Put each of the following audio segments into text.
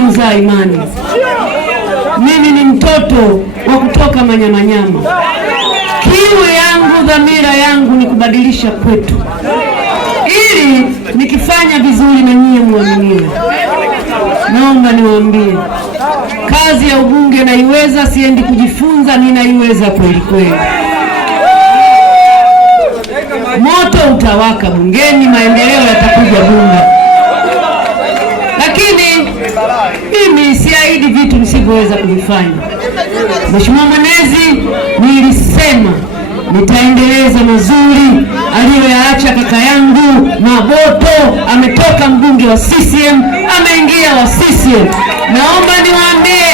imani huzaa imani. Mimi ni mtoto wa kutoka Manyamanyama. Kiu yangu, dhamira yangu ni kubadilisha kwetu, ili nikifanya vizuri na nyie muaminiwe. Naomba niwaambie, kazi ya ubunge naiweza, siendi kujifunza, ninaiweza kweli kweli. Moto utawaka bungeni, maendeleo yatakuja bunge. Lakini mimi siahidi vitu nisivyoweza kuvifanya. Mheshimiwa Mwenezi, nilisema nitaendeleza mazuri aliyoyaacha kaka yangu Maboto. Ametoka mbunge wa CCM, ameingia wa CCM. Naomba niwaambie,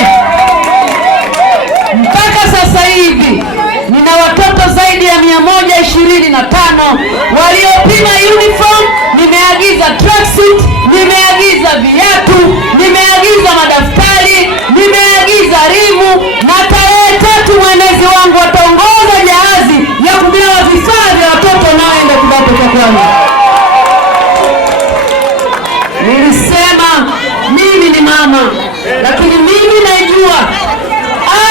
mpaka sasa hivi nina watoto zaidi ya 125 waliopima uniform. Nimeagiza tracksuit, nimeagiza viatu, nimeagiza madaftari, nimeagiza rimu, na tarehe 3 mwenezi wangu ataongoza jahazi ya kugawa vifaa vya watoto wanaoenda kidato cha kwanza. Nilisema mimi ni mama, lakini mimi naijua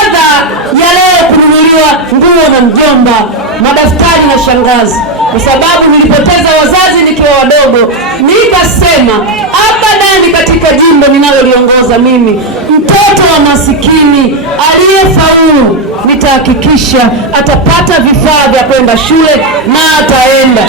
adha ya leo kununuliwa nguo na mjomba, madaftari na shangazi, kwa sababu nilipoteza wazazi nikiwa wadogo. Nikasema abadani katika jimbo ninaloliongoza mimi, mtoto wa masikini aliyefaulu nitahakikisha atapata vifaa vya kwenda shule na ataenda.